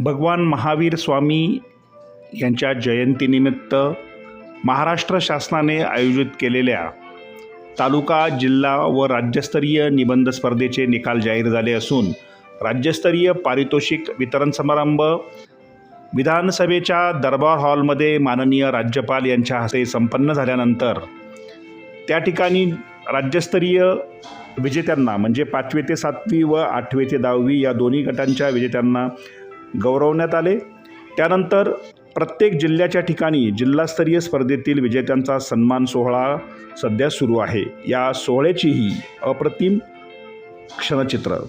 भगवान महावीर स्वामी यांच्या जयंतीनिमित्त महाराष्ट्र शासनाने आयोजित केलेल्या तालुका जिल्हा व राज्यस्तरीय निबंध स्पर्धेचे निकाल जाहीर झाले असून राज्यस्तरीय पारितोषिक वितरण समारंभ विधानसभेच्या दरबार हॉलमध्ये माननीय राज्यपाल यांच्या हस्ते संपन्न झाल्यानंतर त्या ठिकाणी राज्यस्तरीय विजेत्यांना म्हणजे पाचवी ते सातवी व आठवी ते दहावी या दोन्ही गटांच्या विजेत्यांना गौरवण्यात आले. त्यानंतर प्रत्येक जिल्ह्याच्या ठिकाणी जिल्हास्तरीय स्पर्धेतील विजेत्यांचा सन्मान सोहळा सध्या सुरू आहे. या सोहळ्याचीही अप्रतिम क्षणचित्र.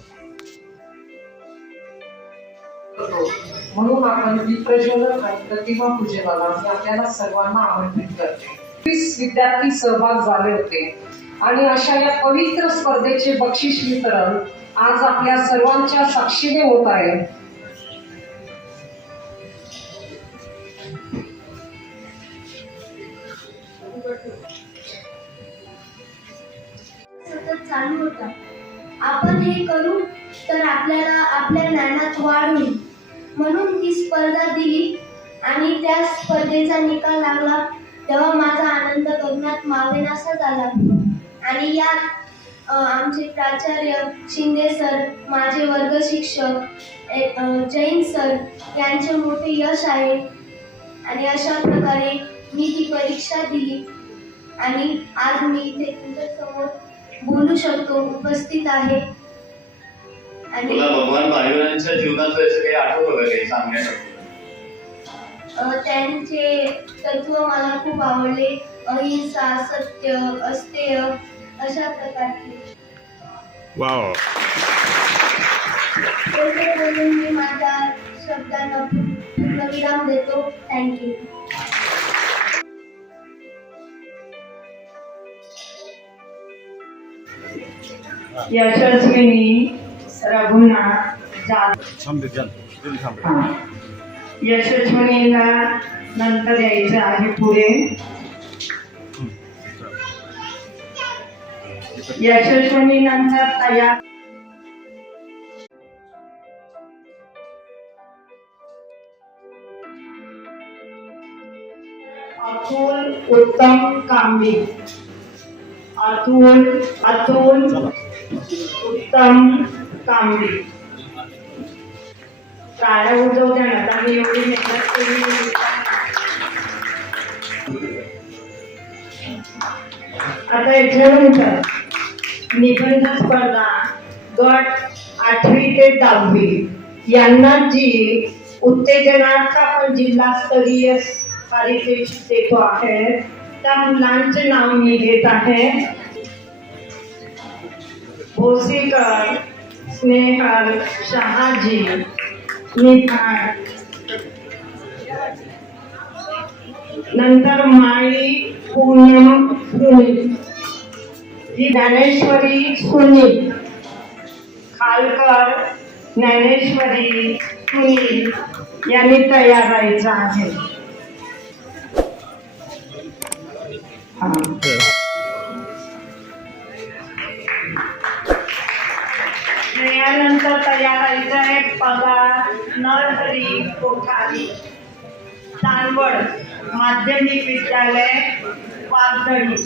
म्हणून आपण ही प्रज्वलन आणि प्रतिभा पूजनाला मी आपल्याला सर्वांना आमंत्रित करते. वीस विद्यार्थी सहभाग झाले होते. आणि अशा या पवित्र स्पर्धेचे बक्षीस वितरण आज आपल्या सर्वांच्या साक्षीने होत आहे. सतत चालू होता. आपण हे करू तर आपल्याला आपल्या ज्ञानात वाढ होईल. म्हणून ही स्पर्धा दिली आणि त्या स्पर्धेचा निकाल लागला. तेव्हा माझा आनंद गगनात मावेनासा झाला. आणि यात आमचे प्राचार्य शिंदे सर माझे वर्ग शिक्षक जैन सर यांचे मोठे यश आहे. आणि अशा प्रकारे मी ती परीक्षा दिली. आणि आज मी इथे तुमच्यासमोर समोर बोलू शकतो उपस्थित आहे. आणि तुला भगवान महावीरांच्या जीवनाचं असं काही आठवतं का काही सांगण्यासाठी अ, त्यांचे तत्व मला खूप आवडले. अहिंसा सत्य अस्तेय अशा प्रकारचे. वाव. एवढे बोलून मी माझ्या शब्दांना पूर्णविराम देतो. Thank you Yashaswini Raghunath Jadhav. यशस्विनीला नंतर यायचं आहे पुढे. यशस्विनी नंतर तयार अतुल उत्तम कांबी. अतुल अतुल उत्तम कांबळी काळ्या उजवत्या ना आम्ही एवढी मेहनत केली आता याच्यानंतर निबंध स्पर्धा गट आठवी ते दहावी. यांना जी उत्तेजनार्थ आपण जिल्हास्तरीय पारितोषिक देतो आहे त्या मुलांचे नाव मी घेत आहे. भोसीकर स्नेहल शहाजी निधान नंतर माळी पूनम सुनील ही ज्ञानेश्वरी सुनील. खालकर ज्ञानेश्वरी सुनील यांनी तयार व्हायचं आहे. हा. पगार नरहरी कोठारी चांदवड माध्यमिक विद्यालय वागदडी